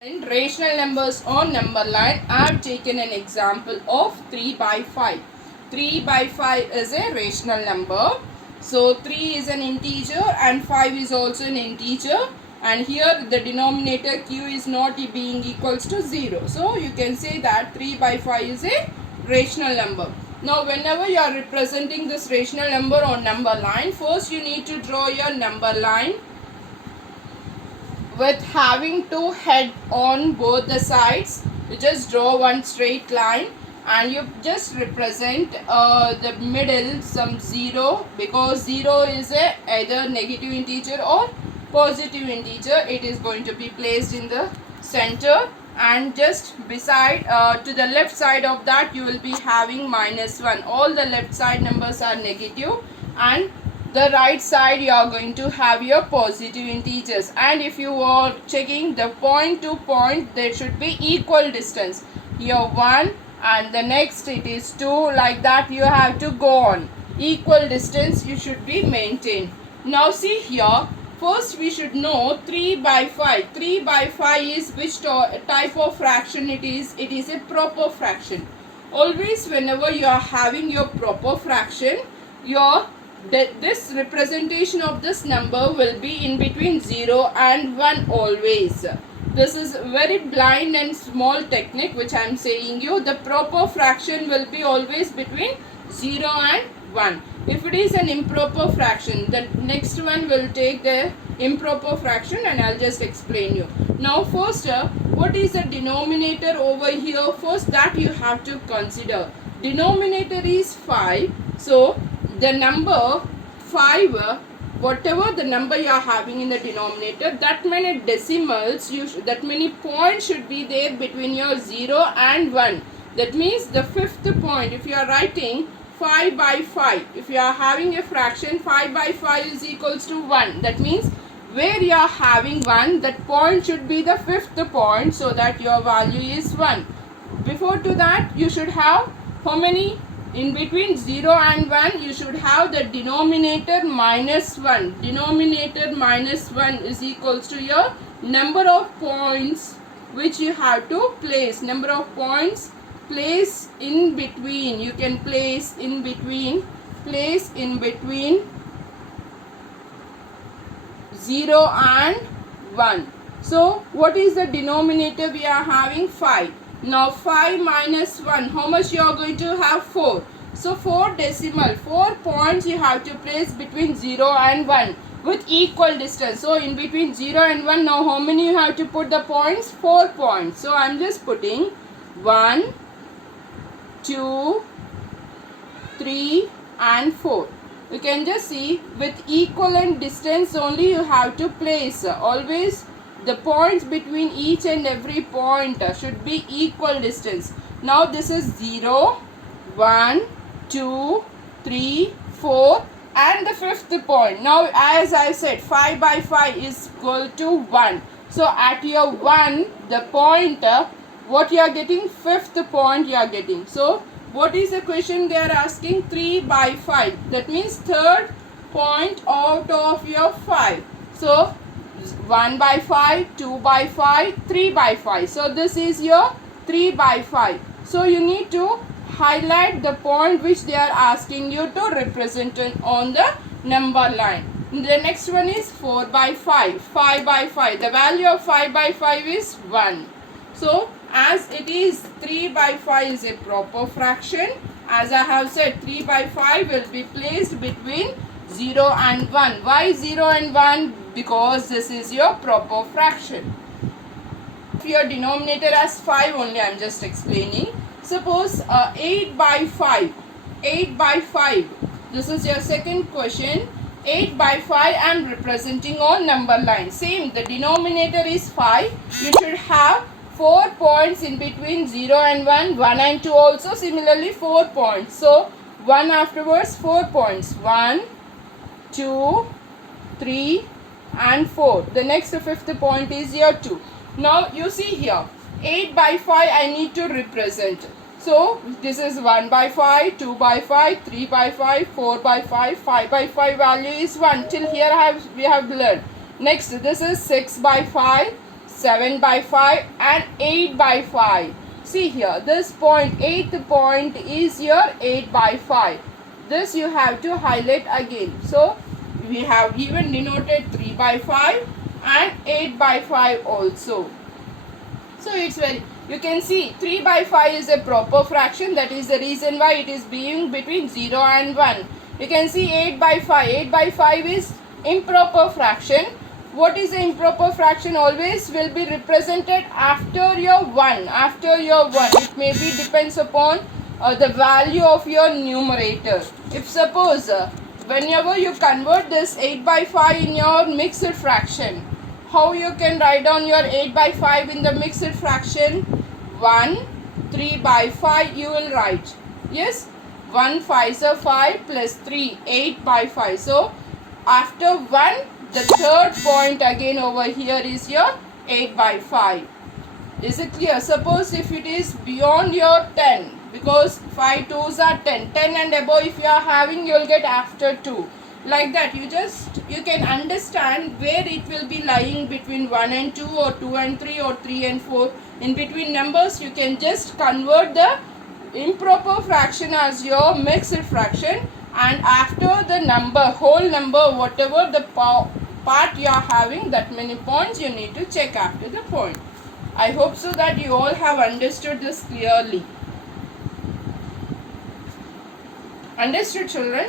In rational numbers on number line, I have taken an example of 3 by 5. 3 by 5 is a rational number. So 3 is an integer and 5 is also an integer, and here the denominator q is not being equals to 0. So you can say that 3 by 5 is a rational number. Now whenever you are representing this rational number on number line, first you need to draw your number line with having two head on both the sides. You just draw one straight line and you just represent the middle some 0, because 0 is a either negative integer or positive integer. It is going to be placed in the center, and just beside to the left side of that you will be having -1. All the left side numbers are negative, and the right side you are going to have your positive integers. And if you are checking the point to point, there should be equal distance. Here 1 and the next it is 2, like that you have to go on. Equal distance you should be maintained. Now see here, first we should know 3 by 5. 3 by 5 is which type of fraction it is? It is a proper fraction. Always whenever you are having your proper fraction, this representation of this number will be in between 0 and 1 always. This is very blind and small technique which I am saying you. The proper fraction will be always between 0 and 1. If it is an improper fraction, the next one will take the improper fraction, and I'll just explain you. Now first, what is the denominator over here? First that you have to consider. Denominator is 5. So the number 5, whatever the number you are having in the denominator, that many decimals, that many points should be there between your 0 and 1. That means the fifth point, if you are writing 5 by 5, if you are having a fraction 5 by 5 is equals to 1, that means where you are having 1, that point should be the fifth point, so that your value is 1. Before to that you should have how many? In between 0 and 1 you should have the denominator -1. Denominator -1 is equals to your number of points which you have to place. Number of points place in between. You can place in between 0 and 1. So what is the denominator we are having? 5. Now 5 minus 1, how much you are going to have? 4. So 4 decimal, 4 points you have to place between 0 and 1 with equal distance. So in between 0 and 1, now how many you have to put the points? 4 points. So I am just putting 1, 2, 3 and 4. You can just see with equivalent distance only you have to place. Always the points between each and every point should be equal distance. Now this is 0, 1, 2, 3, 4 and the fifth point. Now as I said, 5 by 5 is equal to 1. So at your 1, the point, what you are getting? Fifth point you are getting. So what is the question they are asking? 3 by 5. That means third point out of your 5. So 1 by 5, 2 by 5, 3 by 5. So this is your 3 by 5. So you need to highlight the point which they are asking you to represent on the number line. The next one is 4 by 5. 5 by 5. The value of 5 by 5 is 1. So as it is 3 by 5 is a proper fraction, as I have said, 3 by 5 will be placed between 0 and 1. Why 0 and 1? Because this is your proper fraction. If your denominator as 5 only, I am just explaining. Suppose 8 by 5. 8 by 5. This is your second question. 8 by 5 I am representing on number line. Same, the denominator is 5. You should have 4 points in between 0 and 1. 1 and 2 also similarly 4 points. So 1 afterwards 4 points. 1, 2, 3 and 4. The next fifth point is your 2. Now you see here 8 by 5 I need to represent. So this is 1 by 5, 2 by 5, 3 by 5, 4 by 5, 5 by 5 value is 1. Till here we have learned. Next this is 6 by 5. 7 by 5 and 8 by 5. See here, this point, 8th point is your 8 by 5. This you have to highlight again. So we have even denoted 3 by 5 and 8 by 5 also. So it's very, you can see 3 by 5 is a proper fraction. That is the reason why it is being between 0 and 1. You can see 8 by 5. 8 by 5 is improper fraction. What is the improper fraction? Always will be represented after your 1. After your 1. It may be depends upon the value of your numerator. If suppose whenever you convert this 8 by 5 in your mixed fraction, how you can write down your 8 by 5 in the mixed fraction? 1, 3 by 5 you will write. Yes, 1 5 is 5 plus 3, 8 by 5. So after 1, the third point again over here is your 8 by 5. Is it clear? Suppose if it is beyond your 10, because 5 2s are 10. 10 and above if you are having, you will get after 2. Like that, you can understand where it will be lying between 1 and 2 or 2 and 3 or 3 and 4. In between numbers, you can just convert the improper fraction as your mixed fraction, and after the number, whole number, whatever the part you are having, that many points you need to check after the point. I hope so that you all have understood this clearly. Understood, children?